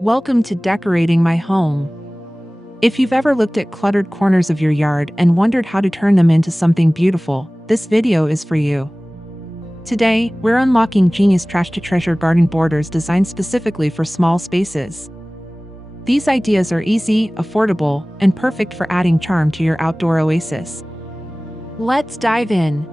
Welcome to decorating my home. If you've ever looked at cluttered corners of your yard and wondered how to turn them into something beautiful, this video is for you. Today, we're unlocking genius trash to treasure garden borders designed specifically for small spaces. These ideas are easy, affordable, and perfect for adding charm to your outdoor oasis. Let's dive in.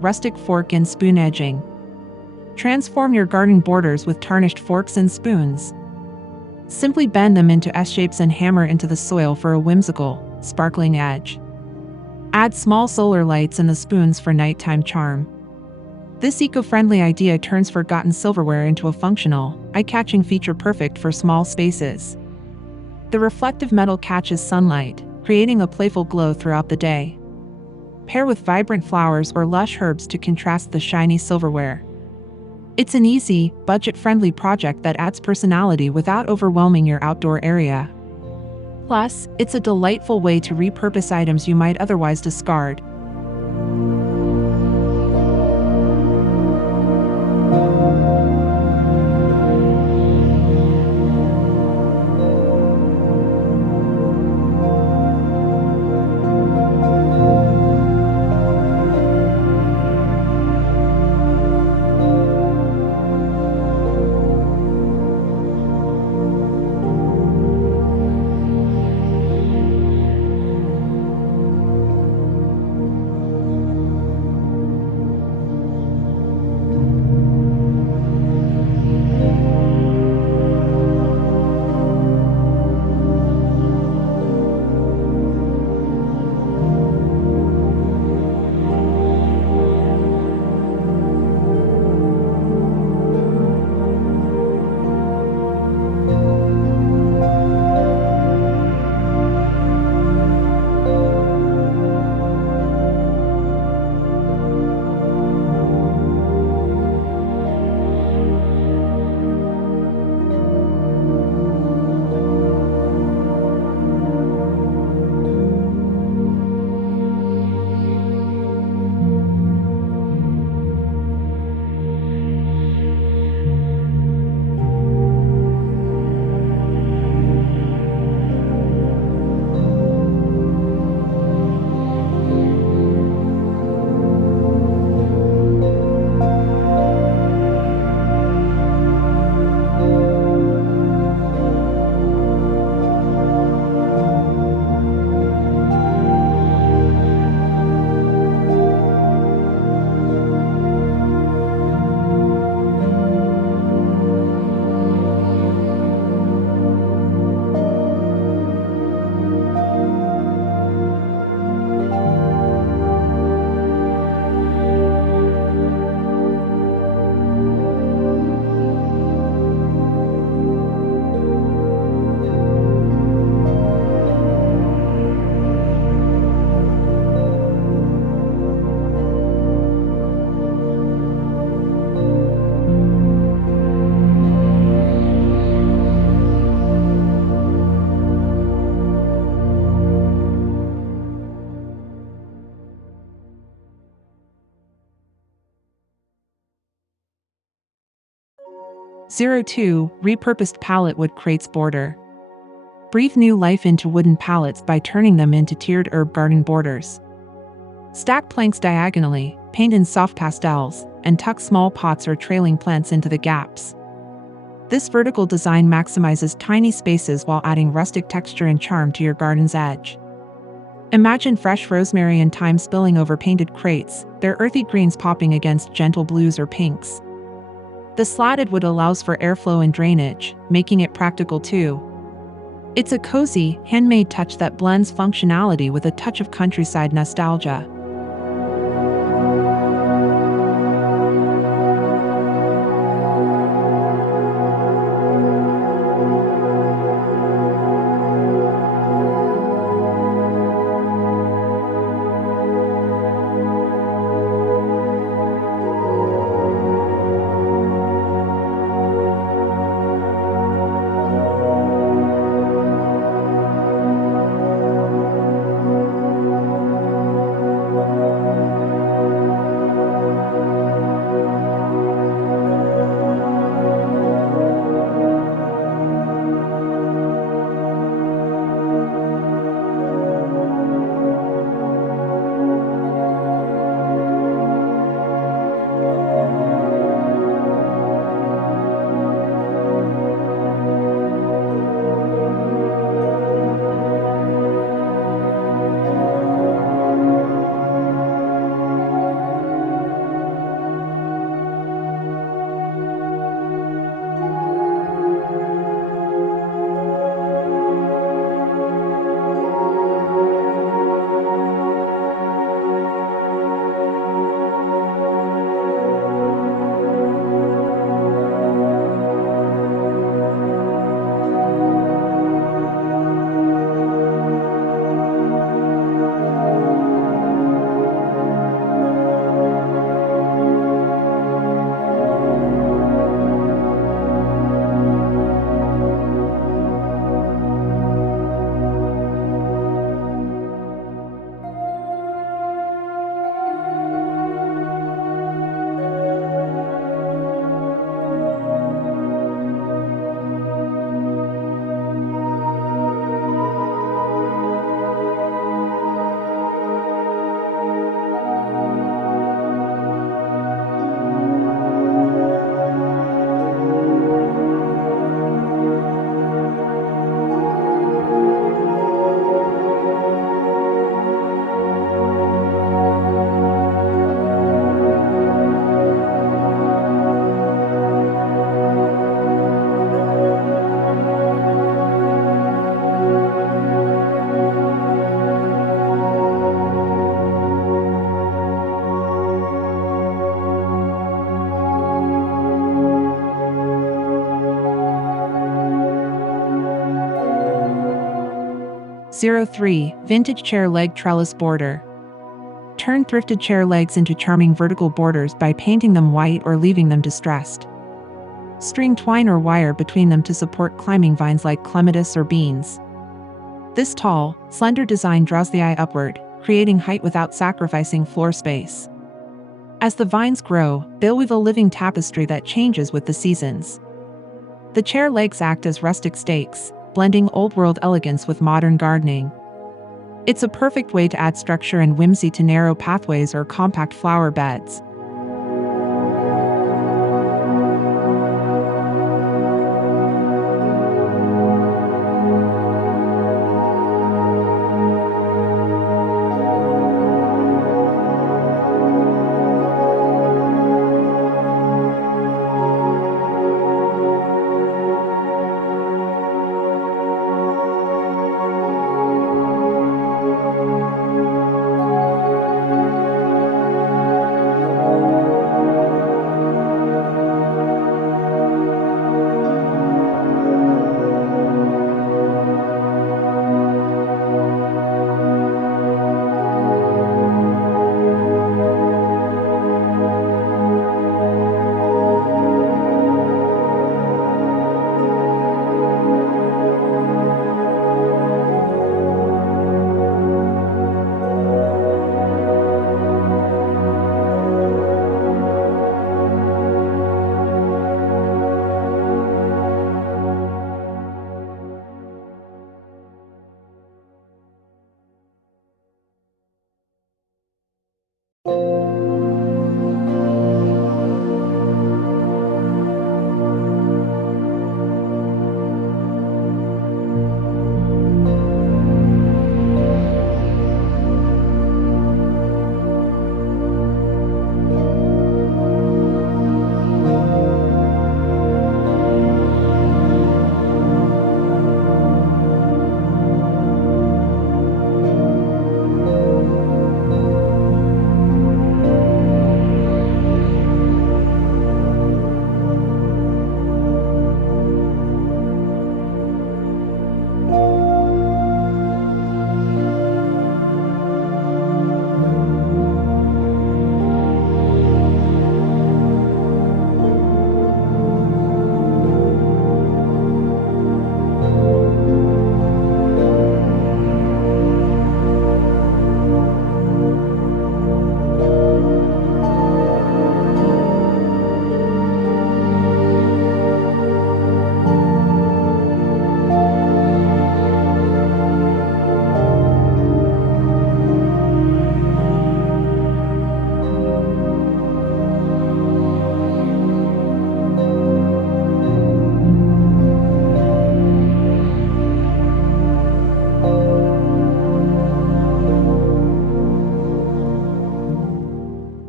Rustic fork and spoon edging. Transform your garden borders with tarnished forks and spoons. Simply bend them into S-shapes and hammer into the soil for a whimsical, sparkling edge. Add small solar lights in the spoons for nighttime charm. This eco-friendly idea turns forgotten silverware into a functional, eye-catching feature perfect for small spaces. The reflective metal catches sunlight, creating a playful glow throughout the day. Pair with vibrant flowers or lush herbs to contrast the shiny silverware. It's an easy, budget-friendly project that adds personality without overwhelming your outdoor area. Plus, it's a delightful way to repurpose items you might otherwise discard. Repurposed pallet wood crates border. Breathe new life into wooden pallets by turning them into tiered herb garden borders. Stack planks diagonally, paint in soft pastels, and tuck small pots or trailing plants into the gaps. This vertical design maximizes tiny spaces while adding rustic texture and charm to your garden's edge. Imagine fresh rosemary and thyme spilling over painted crates, their earthy greens popping against gentle blues or pinks. The slatted wood allows for airflow and drainage, making it practical too. It's a cozy, handmade touch that blends functionality with a touch of countryside nostalgia. 03. Vintage chair leg trellis border. Turn thrifted chair legs into charming vertical borders by painting them white or leaving them distressed. String twine or wire between them to support climbing vines like clematis or beans. This tall, slender design draws the eye upward, creating height without sacrificing floor space. As the vines grow, they'll weave a living tapestry that changes with the seasons. The chair legs act as rustic stakes, blending old-world elegance with modern gardening. It's a perfect way to add structure and whimsy to narrow pathways or compact flower beds.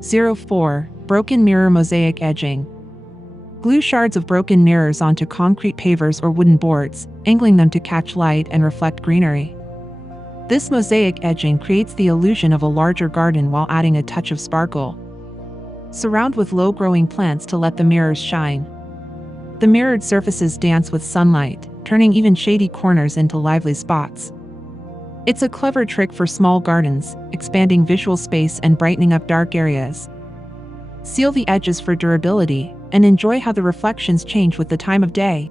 #04. Broken mirror mosaic edging. Glue shards of broken mirrors onto concrete pavers or wooden boards, angling them to catch light and reflect greenery. This mosaic edging creates the illusion of a larger garden while adding a touch of sparkle. Surround with low-growing plants to let the mirrors shine. The mirrored surfaces dance with sunlight, turning even shady corners into lively spots. It's a clever trick for small gardens, expanding visual space and brightening up dark areas. Seal the edges for durability, and enjoy how the reflections change with the time of day.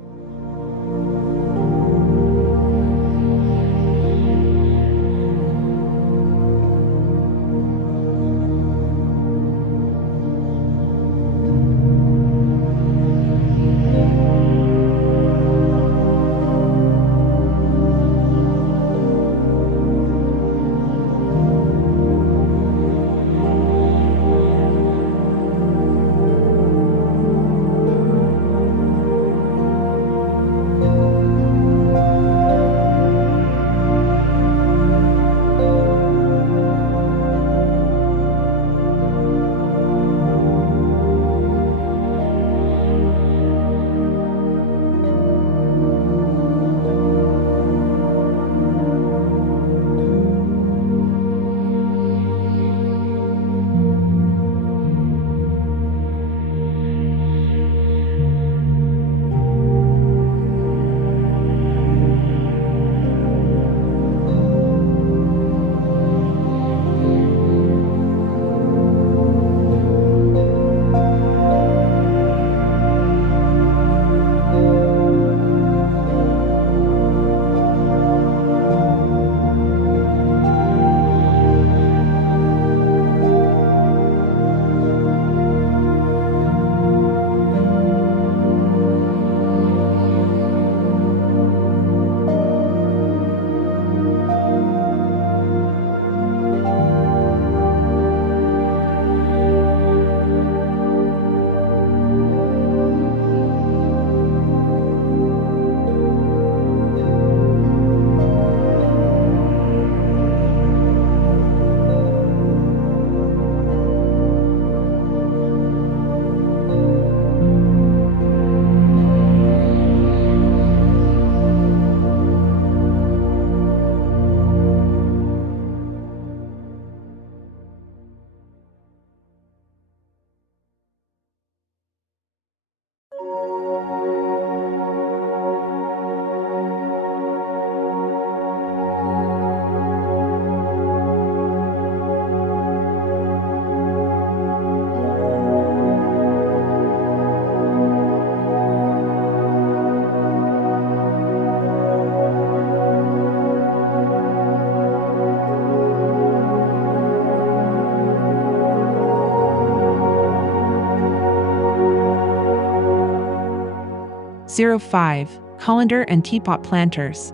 05. Colander and Teapot planters.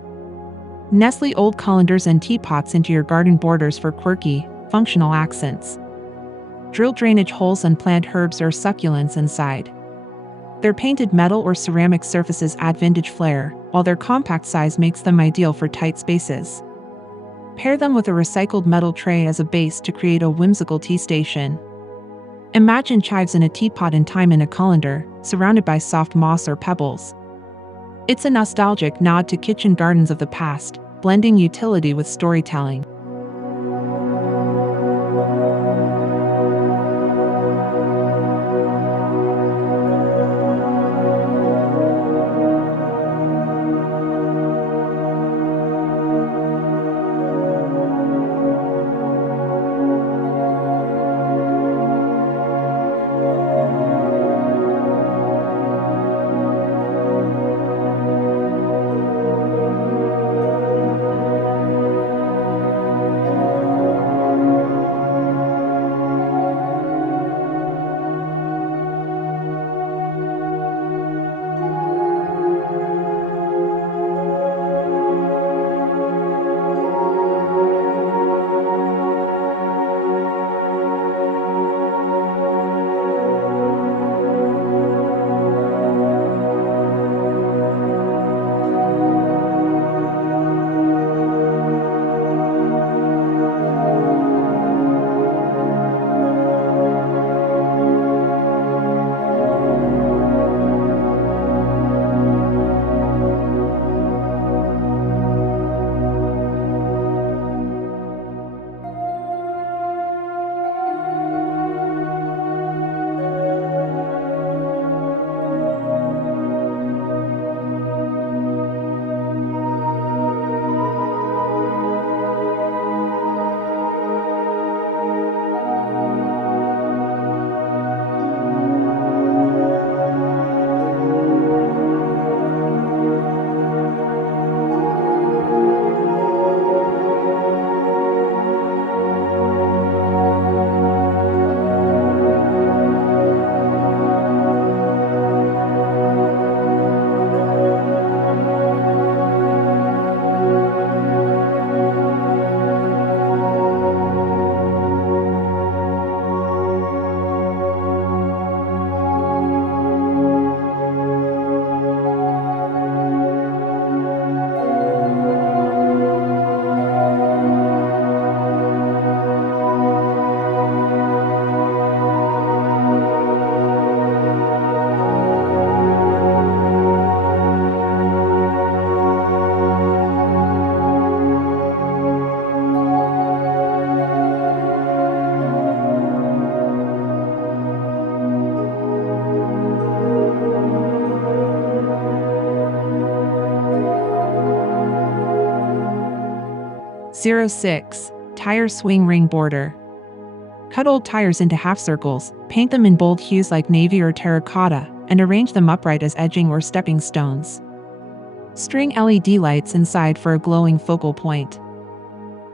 Nestle old colanders and teapots into your garden borders for quirky, functional accents. Drill drainage holes and plant herbs or succulents inside. Their painted metal or ceramic surfaces add vintage flair, while their compact size makes them ideal for tight spaces. Pair them with a recycled metal tray as a base to create a whimsical tea station. Imagine chives in a teapot and thyme in a colander, surrounded by soft moss or pebbles. It's a nostalgic nod to kitchen gardens of the past, blending utility with storytelling. '06. Tire swing ring border. Cut old tires into half circles, paint them in bold hues like navy or terracotta, and arrange them upright as edging or stepping stones. String LED lights inside for a glowing focal point.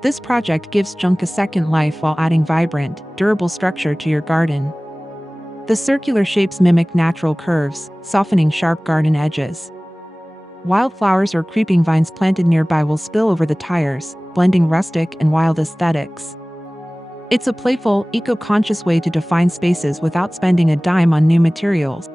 This project gives junk a second life while adding vibrant, durable structure to your garden. The circular shapes mimic natural curves, softening sharp garden edges. Wildflowers or creeping vines planted nearby will spill over the tires, blending rustic and wild aesthetics. It's a playful, eco-conscious way to define spaces without spending a dime on new materials.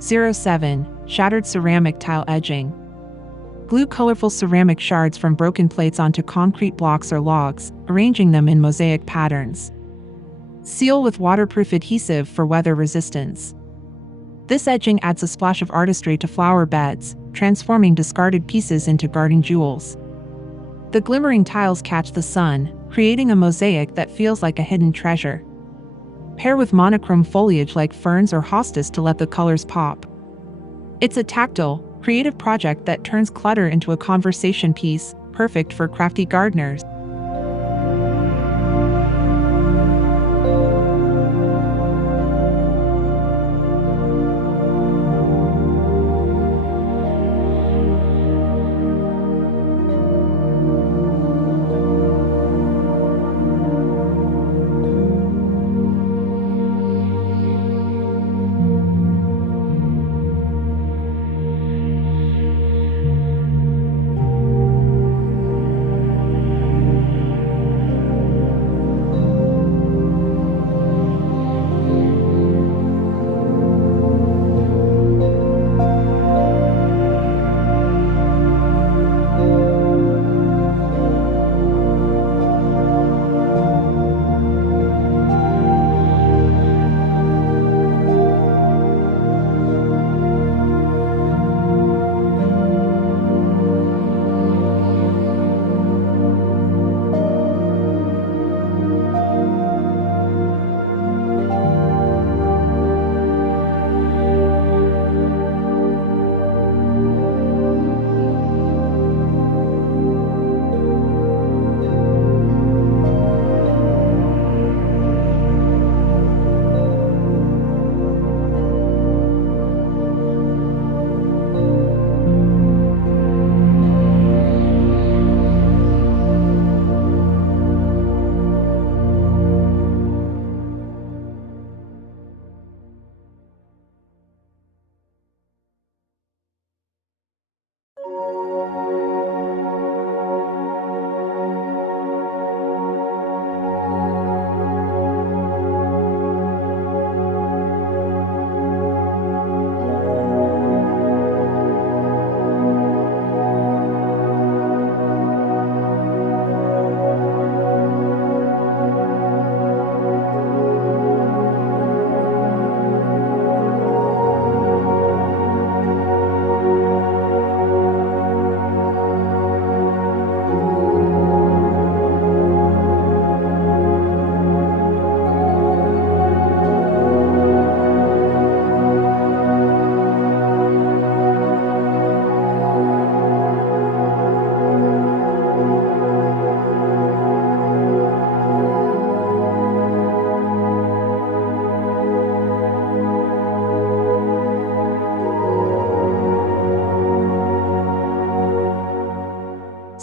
07. Shattered ceramic tile edging. Glue colorful ceramic shards from broken plates onto concrete blocks or logs, arranging them in mosaic patterns. Seal with waterproof adhesive for weather resistance. This edging adds a splash of artistry to flower beds, transforming discarded pieces into garden jewels. The glimmering tiles catch the sun, creating a mosaic that feels like a hidden treasure. Pair with monochrome foliage like ferns or hostas to let the colors pop. It's a tactile, creative project that turns clutter into a conversation piece, perfect for crafty gardeners.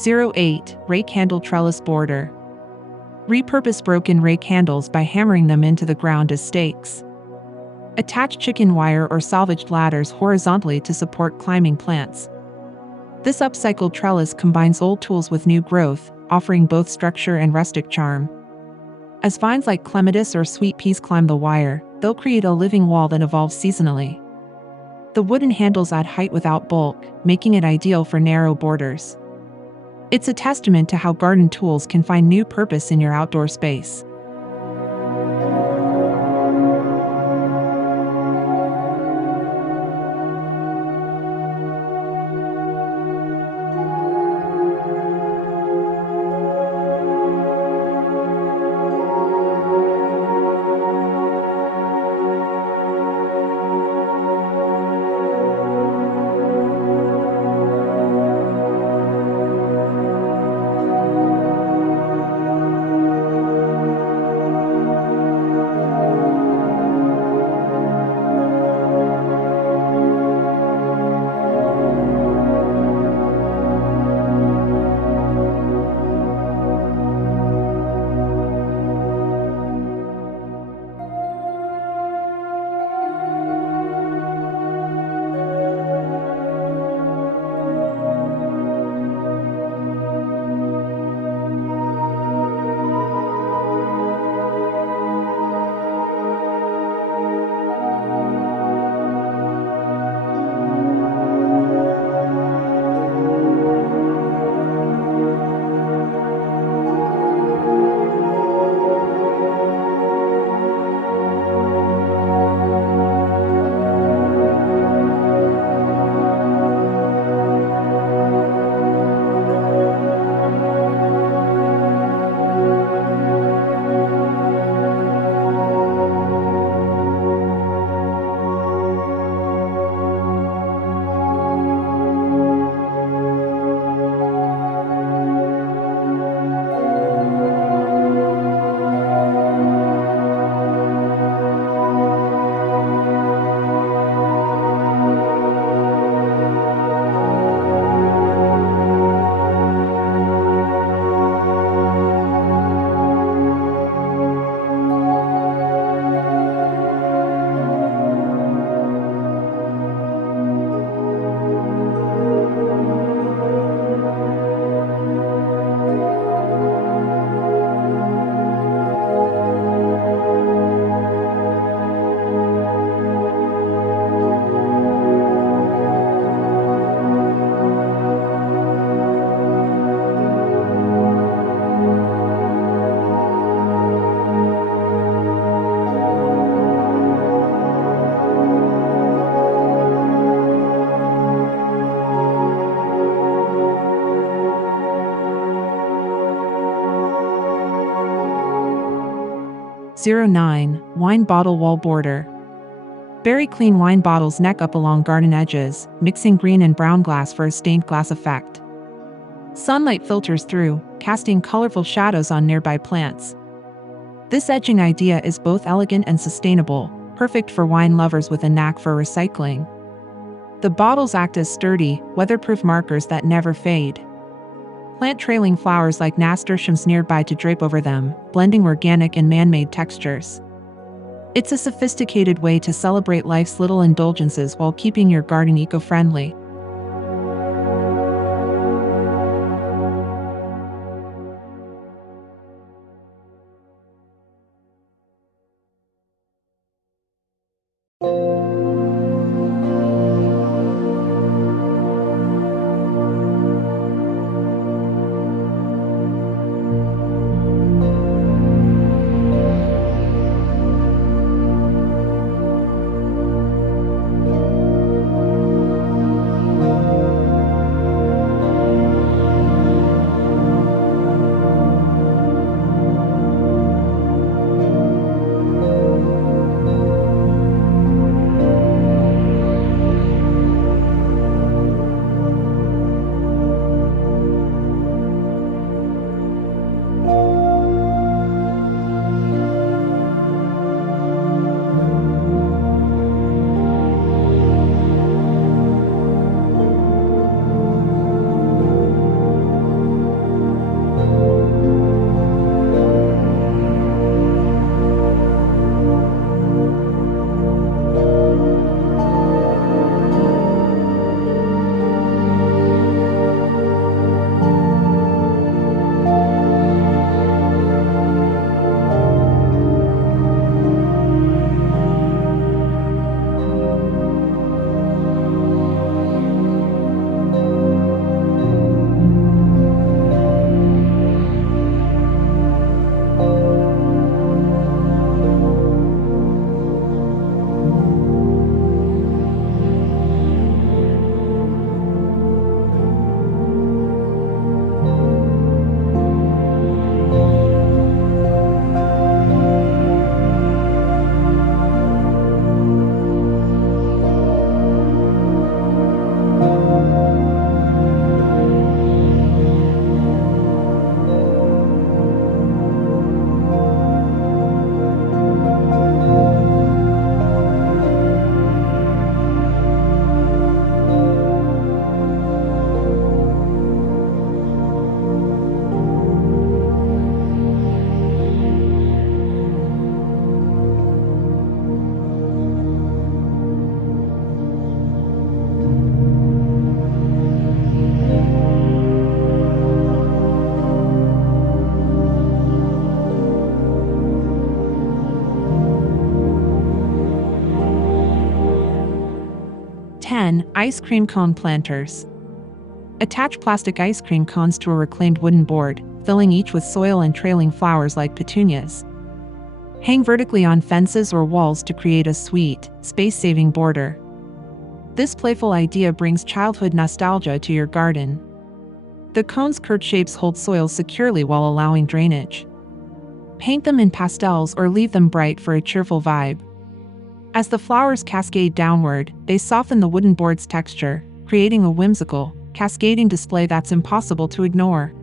'08 Rake handle trellis border. Repurpose broken rake handles by hammering them into the ground as stakes. Attach chicken wire or salvaged ladders horizontally to support climbing plants. This upcycled trellis combines old tools with new growth, offering both structure and rustic charm. As vines like clematis or sweet peas climb the wire, they'll create a living wall that evolves seasonally. The wooden handles add height without bulk, making it ideal for narrow borders. It's a testament to how garden tools can find new purpose in your outdoor space. 09. Wine bottle wall border. Very clean wine bottles neck up along garden edges, mixing green and brown glass for a stained glass effect. Sunlight filters through, casting colorful shadows on nearby plants. This edging idea is both elegant and sustainable, perfect for wine lovers with a knack for recycling. The bottles act as sturdy, weatherproof markers that never fade. Plant trailing flowers like nasturtiums nearby to drape over them, blending organic and man-made textures. It's a sophisticated way to celebrate life's little indulgences while keeping your garden eco-friendly. Ice cream cone planters. Attach plastic ice cream cones to a reclaimed wooden board, filling each with soil and trailing flowers like petunias. Hang vertically on fences or walls to create a sweet, space-saving border. This playful idea brings childhood nostalgia to your garden. The cone's curved shapes hold soil securely while allowing drainage. Paint them in pastels or leave them bright for a cheerful vibe. As the flowers cascade downward, they soften the wooden board's texture, creating a whimsical, cascading display that's impossible to ignore.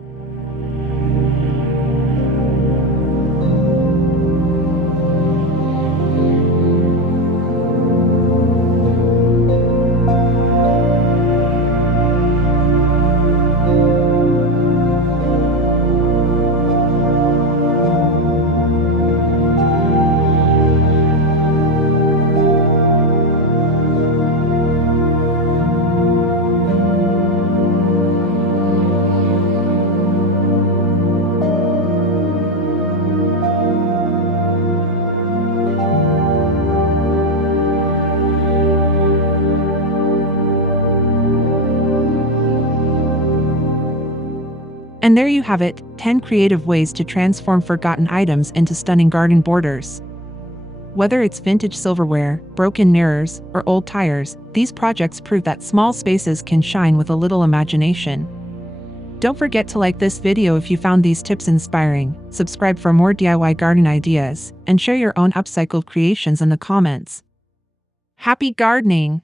And there you have it, 10 creative ways to transform forgotten items into stunning garden borders. Whether it's vintage silverware, broken mirrors, or old tires, these projects prove that small spaces can shine with a little imagination. Don't forget to like this video if you found these tips inspiring, subscribe for more DIY garden ideas, and share your own upcycled creations in the comments. Happy gardening!